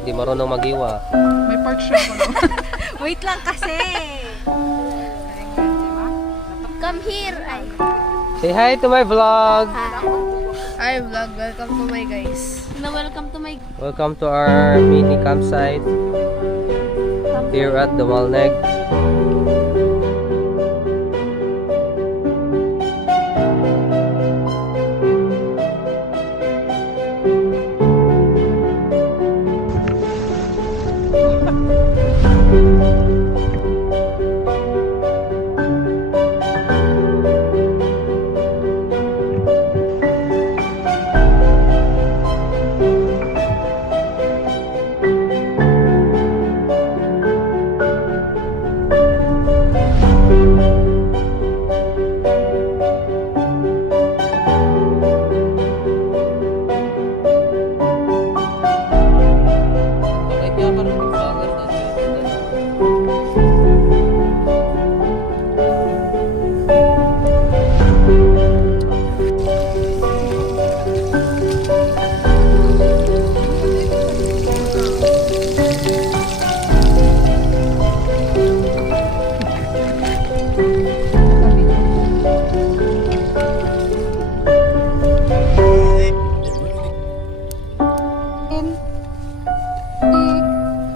Hindi marunong mag-iwa. May part siya ko. Wait lang kasi. Come here. Ay. Say hi to my vlog. Hi vlog, welcome to my guys. Welcome to my... Welcome to our mini campsite here at Dumalneg.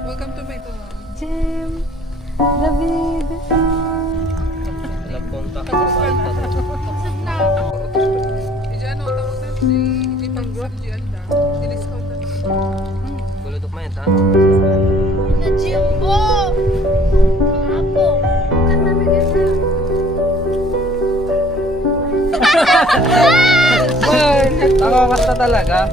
Welcome to my vlog. Jim. David. Alam kong Busog na ako. Hindi ano, tawag na hindi pag-subjian na. Diniscount na. Gulutok mo yan, ha? Na Jimbo. Apo. Tama basta talaga.